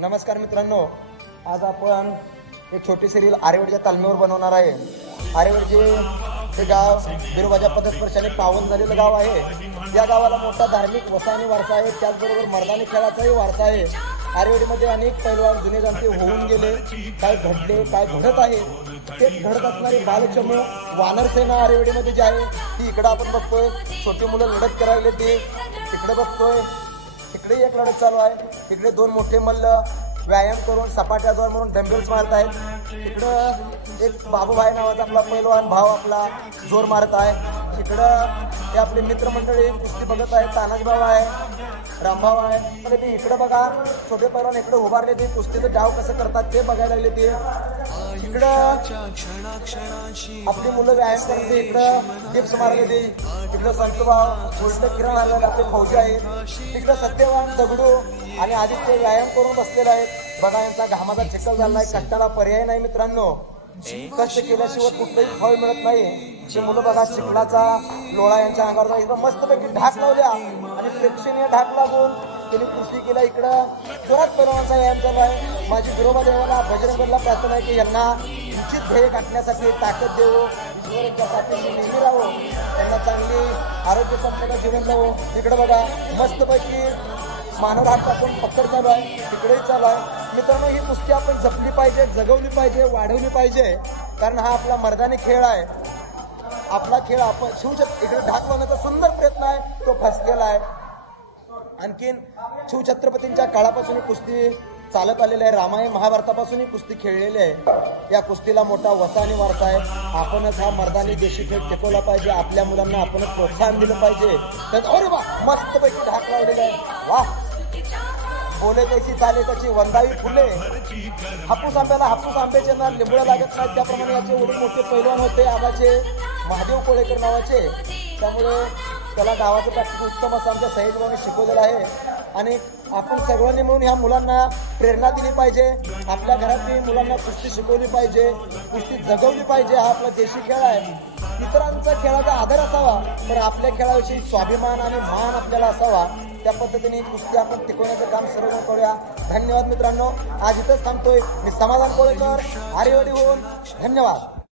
नमस्कार मित्रांनो, आज आपण एक छोटीशी रील आरेवाडीच्या तालमीवर बनवणार आहे। आरेवाडी हे गाव बिरोबाच्या पदस्पर्शाने पावन झालेलं गाव आहे। या गावाला मोठा धार्मिक वसा आणि वारसा आहे, त्याचबरोबर मैदानी खेळाचाही वारसा आहे। आरेवाडीमध्ये अनेक पैलवान जुने जाणते होऊन गेले, काय घडले काय घडत आहे तेच घडत असणारी बालचमू वानरसेना आरेवाडीमध्ये जी आहे ती इकडे आपण बघतोय। छोटी मुलं लढत करायला ते इकडे बघतोय, इकडे एक लढत चालू आहे। इकडे दोन मोठे मल्ल व्यायाम करून सपाट्यावर म्हणून डंबेल्स मारत आहेत। इकडं एक बाबूभाई नावाचा आपला पैलवान भाव आपला जोर मारत आहे। इकडं हे आपले मित्रमंडळी कुस्ती बघत आहेत, तानाजी भाऊ आहे, रामभाव आहे। पण ते इकडे बघा छोटे पैलवान इकडे उभारले, ते कुस्तीचं डाव कसं करतात ते बघायला लागले। ते इकडं आपली मुलं व्यायाम करून ते इकडं टिप्स मारले। ते इकडं संतभाव उलट किरण आलेले आपले फौजी आहेत। इकडं सत्यवान दगडू आणि आदित्य व्यायाम करून बसलेले आहेत। बघा यांचा घामाचा चिखल झालाय, कष्टाला पर्याय नाही मित्रांनो। कष्ट केल्याशिवाय कुठलंही फळ मिळत नाही। हे मुलं बघा चिखलाचा लोळा यांच्या अंगावर इकडं मस्तपैकी ढाक लावल्या आणि प्रेक्षणीय ढाक लागून त्यांनी कुस्ती केला। इकडं जोरात पैलवानाचा व्यायाम चालू आहे। माझी बिरोबा देवाला बजरंगबलीला प्रार्थना आहे की यांना उचित ध्येय गाठण्यासाठी ताकद देवो, ईश्वर यांच्यासाठी नेहमी राहो, त्यांना चांगली आरोग्य संपन्न जीवन द्यावो। इकडे बघा मस्तपैकी मानव हात टाकून पकड चालू आहे, तिकडेही चालू आहे। मित्रांनो, ही कुस्ती आपण जपली पाहिजे, जगवली पाहिजे, वाढवली पाहिजे, कारण हा आपला मर्दानी खेळ आहे। आपला खेळ आपण इकडे ढाक लावण्याचा सुंदर प्रयत्न आहे, तो फसलेला आहे। आणखीन शिवछत्रपतींच्या काळापासून कुस्ती चालत आलेली आहे, रामायण महाभारतापासून ही कुस्ती खेळलेली आहे। या कुस्तीला मोठा वसा आणि वारसा आहे। आपणच हा मर्दानी देशी खेळ टिकवला पाहिजे, आपल्या मुलांना आपणच प्रोत्साहन दिलं पाहिजे। तर अरे वा मस्तपैकी ढाक लावलेला आहे, वाह। बोले त्याची चाले त्याची वंदावी फुले, हापूस आंब्याला हापूस आंब्याचे ना लिंबूला लागत नाही, त्याप्रमाणे याचे वडील मोठे पैलवान होते आबाचे महादेव कोळेकर नावाचे। त्यामुळे त्याला गावाचं प्रॅक्टिस उत्तम असं आमच्या सहेजभावाने शिकवलेलं आहे। आणि आपण सर्वांनी मिळून ह्या मुलांना प्रेरणा दिली पाहिजे, आपल्या घरातही मुलांना कुस्ती शिकवली पाहिजे, कुस्ती जगवली पाहिजे। हा आपला देशी खेळ आहे, इतरांचा खेळाचा आदर असावा पण आपल्या खेळाविषयी स्वाभिमान आणि मान आपल्याला असावा। त्या पद्धतीने कुस्ती आपण टिकवण्याचं काम सर्वजण करूया। धन्यवाद मित्रांनो, आज इथंच थांबतोय। मी समाधान कोळेकर, आरेवाडीहून। धन्यवाद।